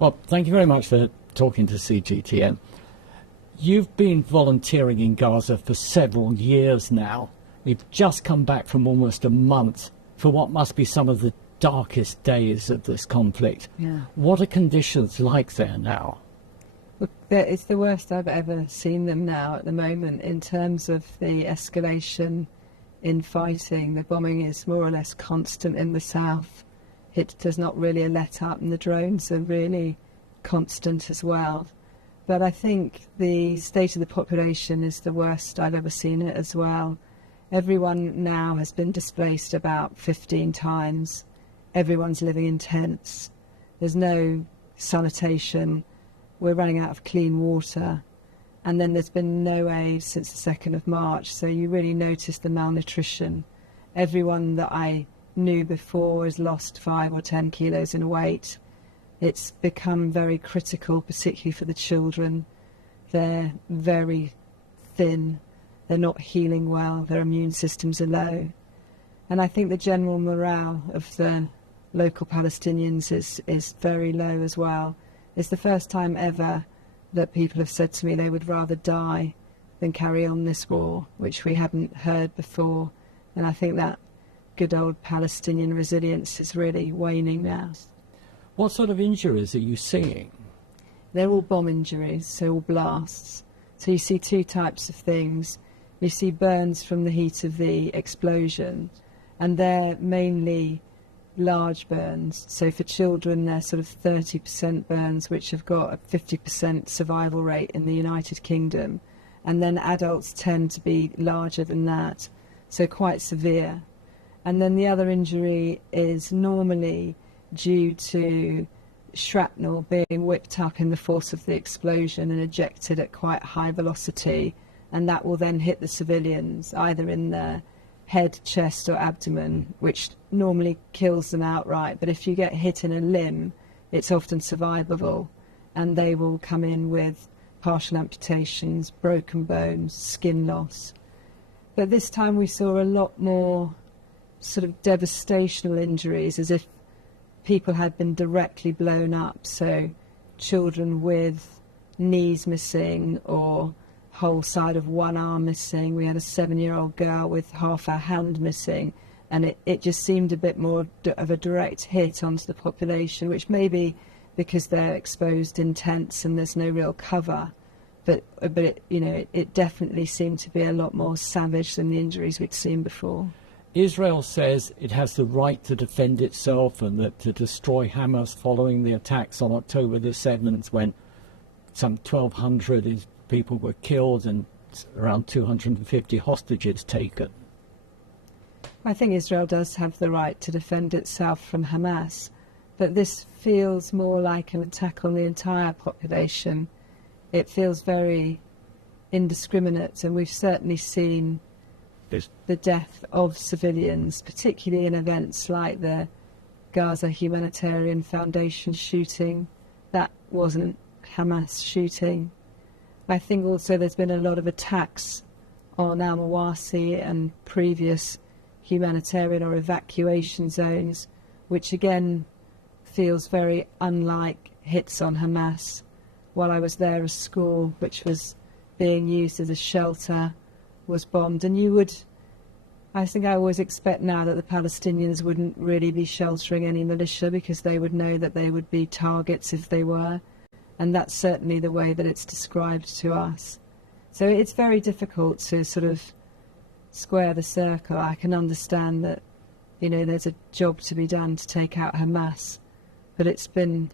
Well, thank you very much for talking to CGTN. You've been volunteering in Gaza for several years now. You've just come back from almost a month for what must be some of the darkest days of this conflict. Yeah. What are conditions like there now? Look, it's the worst I've ever seen them now at the moment in terms of the escalation in fighting. The bombing is more or less constant in the south. It does not really let up, and the drones are really constant as well. But I think the state of the population is the worst I've ever seen it as well. Everyone now has been displaced about 15 times. Everyone's living in tents. There's no sanitation. We're running out of clean water. And then there's been no aid since the 2nd of March. So you really notice the malnutrition. Everyone that I knew before has lost 5 or 10 kilos in weight. It's become very critical, particularly for the children. They're very thin. They're not healing well. Their immune systems are low. And I think the general morale of the local Palestinians is very low as well. It's the first time ever that people have said to me they would rather die than carry on this war, which we hadn't heard before. And I think that good old Palestinian resilience is really waning now. What sort of injuries are you seeing? They're all bomb injuries, so all blasts. So you see two types of things. You see burns from the heat of the explosion, and they're mainly large burns. So for children, they're sort of 30% burns, which have got a 50% survival rate in the United Kingdom. And then adults tend to be larger than that, so quite severe. And then the other injury is normally due to shrapnel being whipped up in the force of the explosion and ejected at quite high velocity, and that will then hit the civilians either in the head, chest or abdomen, which normally kills them outright. But if you get hit in a limb, it's often survivable, and they will come in with partial amputations, broken bones, skin loss. But this time we saw a lot more sort of devastational injuries, as if people had been directly blown up. So children with knees missing or whole side of one arm missing. We had a 7-year-old girl with half her hand missing, and it just seemed a bit more of a direct hit onto the population, which may be because they're exposed in tents and there's no real cover. But it definitely seemed to be a lot more savage than the injuries we'd seen before. Israel says it has the right to defend itself and that to destroy Hamas following the attacks on October the 7th, when some 1,200 people were killed and around 250 hostages taken. I think Israel does have the right to defend itself from Hamas, but this feels more like an attack on the entire population. It feels very indiscriminate, and we've certainly seen the death of civilians, particularly in events like the Gaza Humanitarian Foundation shooting. That wasn't Hamas shooting. I think also there's been a lot of attacks on al-Mawasi and previous humanitarian or evacuation zones, which again feels very unlike hits on Hamas. While I was there, a school which was being used as a shelter was bombed, and I think I always expect now that the Palestinians wouldn't really be sheltering any militia, because they would know that they would be targets if they were, and that's certainly the way that it's described to us. So it's very difficult to sort of square the circle. I can understand that, there's a job to be done to take out Hamas, but it's been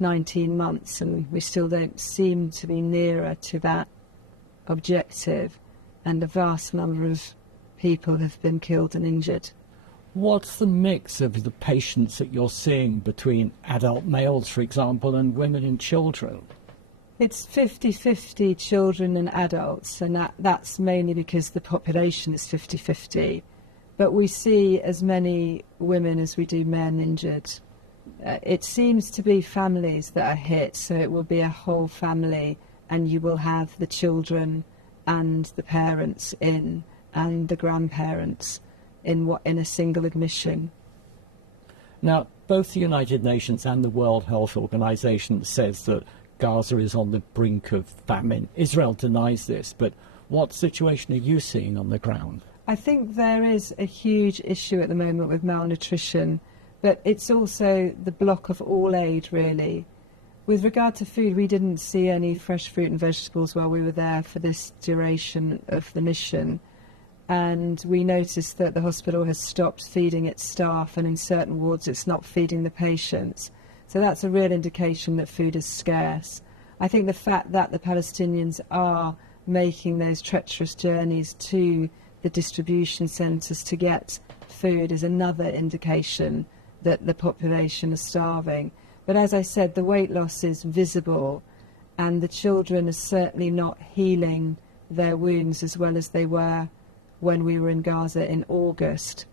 19 months and we still don't seem to be nearer to that objective, and a vast number of people have been killed and injured. What's the mix of the patients that you're seeing between adult males, for example, and women and children? It's 50-50 children and adults, and that's mainly because the population is 50-50. But we see as many women as we do men injured. It seems to be families that are hit, so it will be a whole family, and you will have the children and the parents in, and the grandparents in a single admission. Now, both the United Nations and the World Health Organization says that Gaza is on the brink of famine. Israel denies this, but what situation are you seeing on the ground? I think there is a huge issue at the moment with malnutrition, but it's also the block of all aid, really. With regard to food, we didn't see any fresh fruit and vegetables while we were there for this duration of the mission. And we noticed that the hospital has stopped feeding its staff, and in certain wards it's not feeding the patients. So that's a real indication that food is scarce. I think the fact that the Palestinians are making those treacherous journeys to the distribution centres to get food is another indication that the population is starving. But as I said, the weight loss is visible, and the children are certainly not healing their wounds as well as they were when we were in Gaza in August.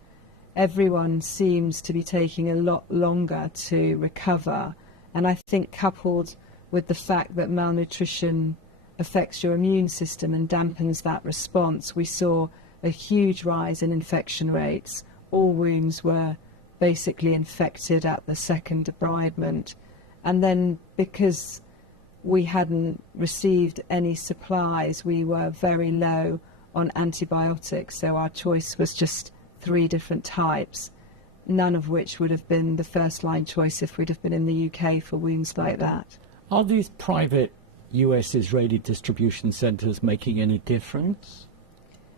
Everyone seems to be taking a lot longer to recover, and I think coupled with the fact that malnutrition affects your immune system and dampens that response, we saw a huge rise in infection rates. All wounds were basically infected at the second debridement. And then because we hadn't received any supplies, we were very low on antibiotics, so our choice was just 3 different types, none of which would have been the first line choice if we'd have been in the UK for wounds like that. Are these private US Israeli distribution centres making any difference?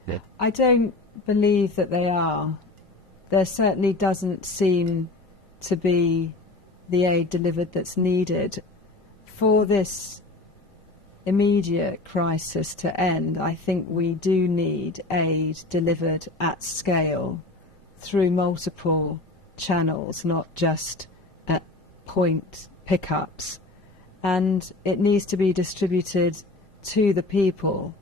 Yeah. I don't believe that they are. There certainly doesn't seem to be the aid delivered that's needed. For this immediate crisis to end, I think we do need aid delivered at scale through multiple channels, not just at point pickups. And it needs to be distributed to the people.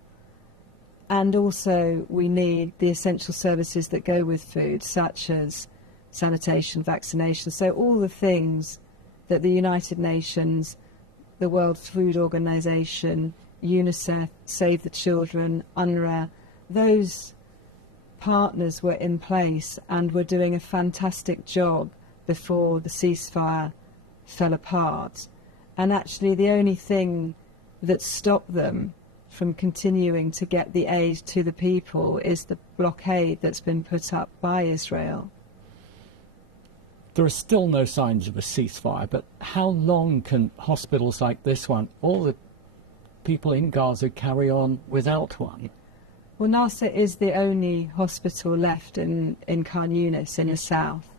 And also we need the essential services that go with food, such as sanitation, vaccination. So all the things that the United Nations, the World Food Organization, UNICEF, Save the Children, UNRWA, those partners were in place and were doing a fantastic job before the ceasefire fell apart. And actually the only thing that stopped them from continuing to get the aid to the people is the blockade that's been put up by Israel. There are still no signs of a ceasefire, but how long can hospitals like this one, all the people in Gaza, carry on without one? Well, Nasser is the only hospital left in Khan Yunis in the south.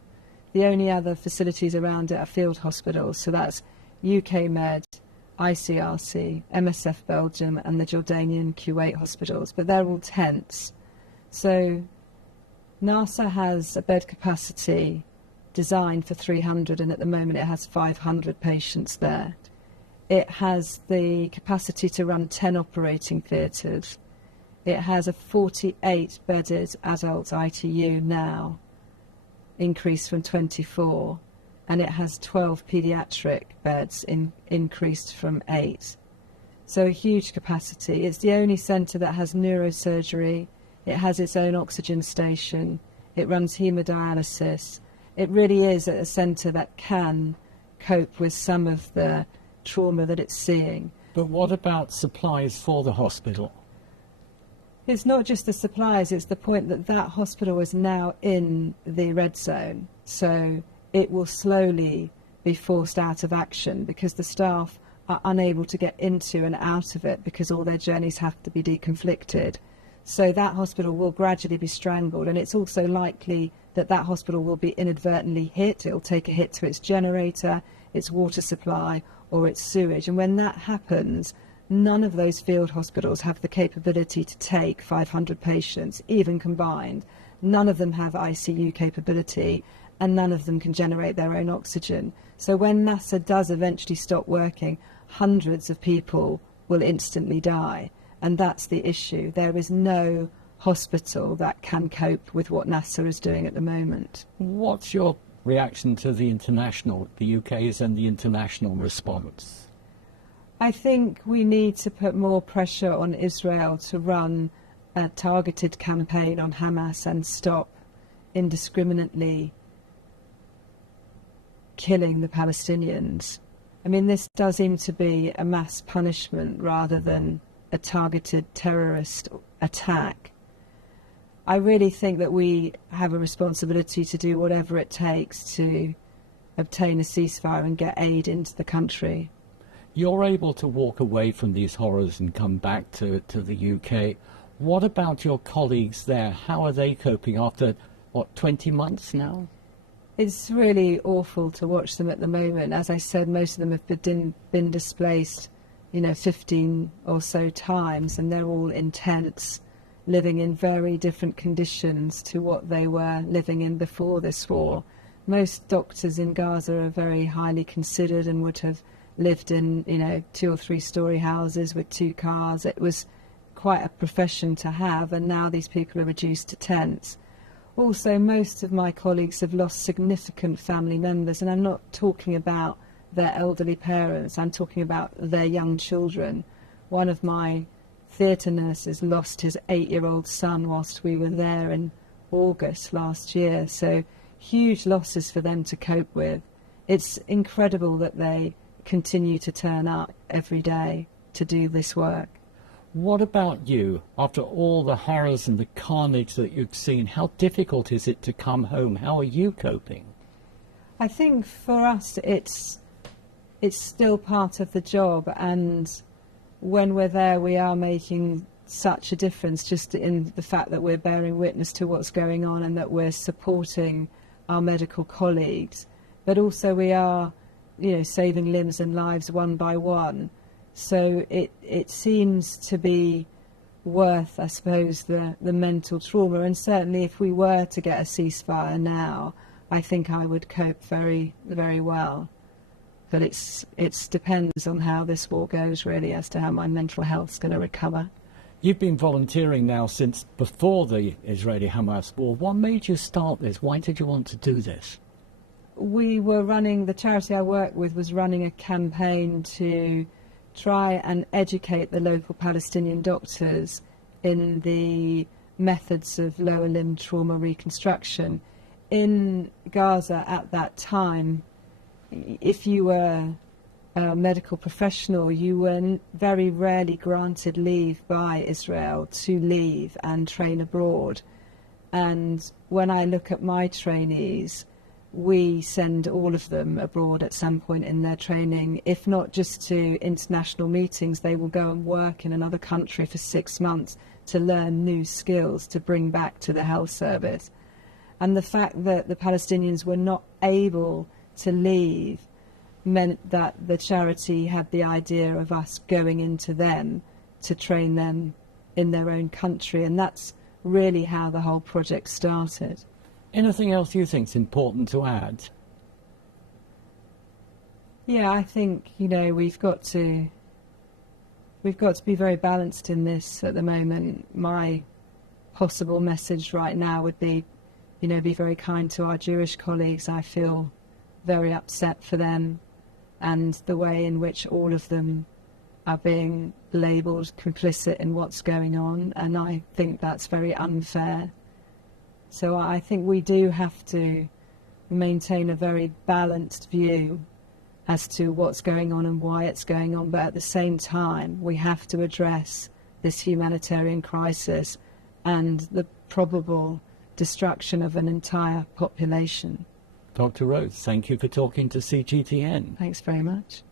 The only other facilities around it are field hospitals, so that's UK Med, ICRC, MSF Belgium and the Jordanian Kuwait hospitals, but they're all tents. So Nasser has a bed capacity designed for 300, and at the moment it has 500 patients there. It has the capacity to run 10 operating theatres. It has a 48-bedded adult ITU now, increased from 24, and it has 12 paediatric beds, increased from 8. So a huge capacity. It's the only centre that has neurosurgery. It has its own oxygen station. It runs haemodialysis. It really is a centre that can cope with some of the trauma that it's seeing. But what about supplies for the hospital? It's not just the supplies, it's the point that that hospital is now in the red zone. So it will slowly be forced out of action because the staff are unable to get into and out of it because all their journeys have to be deconflicted. So that hospital will gradually be strangled, and it's also likely that that hospital will be inadvertently hit. It'll take a hit to its generator, its water supply, or its sewage. And when that happens, none of those field hospitals have the capability to take 500 patients, even combined. None of them have ICU capability, and none of them can generate their own oxygen. So when NASA does eventually stop working, hundreds of people will instantly die. And that's the issue. There is no hospital that can cope with what NASA is doing at the moment. What's your reaction to the UK's and the international response? I think we need to put more pressure on Israel to run a targeted campaign on Hamas and stop indiscriminately killing the Palestinians. I mean, this does seem to be a mass punishment rather than a targeted terrorist attack. I really think that we have a responsibility to do whatever it takes to obtain a ceasefire and get aid into the country. You're able to walk away from these horrors and come back to the UK. What about your colleagues there? How are they coping after, 20 months now? It's really awful to watch them at the moment. As I said, most of them have been displaced, 15 or so times, and they're all in tents, living in very different conditions to what they were living in before this war. Most doctors in Gaza are very highly considered and would have lived in, 2 or 3 story houses with 2 cars. It was quite a profession to have, and now these people are reduced to tents. Also, most of my colleagues have lost significant family members, and I'm not talking about their elderly parents, I'm talking about their young children. One of my theatre nurses lost his 8-year-old son whilst we were there in August last year, so huge losses for them to cope with. It's incredible that they continue to turn up every day to do this work. What about you? After all the horrors and the carnage that you've seen, how difficult is it to come home? How are you coping? I think for us it's still part of the job, and when we're there we are making such a difference just in the fact that we're bearing witness to what's going on and that we're supporting our medical colleagues, but also we are, saving limbs and lives one by one. So it seems to be worth, I suppose, the mental trauma. And certainly if we were to get a ceasefire now, I think I would cope very, very well. But it depends on how this war goes, really, as to how my mental health's going to recover. You've been volunteering now since before the Israeli-Hamas war. What made you start this? Why did you want to do this? The charity I work with was running a campaign to try and educate the local Palestinian doctors in the methods of lower limb trauma reconstruction. In Gaza at that time, if you were a medical professional, you were very rarely granted leave by Israel to leave and train abroad. And when I look at my trainees, we send all of them abroad at some point in their training. If not just to international meetings, they will go and work in another country for 6 months to learn new skills to bring back to the health service. And the fact that the Palestinians were not able to leave meant that the charity had the idea of us going into them to train them in their own country, and that's really how the whole project started. Anything else you think is important to add? Yeah, I think, we've got to be very balanced in this at the moment. My possible message right now would be, be very kind to our Jewish colleagues. I feel very upset for them and the way in which all of them are being labelled complicit in what's going on, and I think that's very unfair. So I think we do have to maintain a very balanced view as to what's going on and why it's going on, but at the same time we have to address this humanitarian crisis and the probable destruction of an entire population. Dr. Rose, thank you for talking to CGTN. Thanks very much.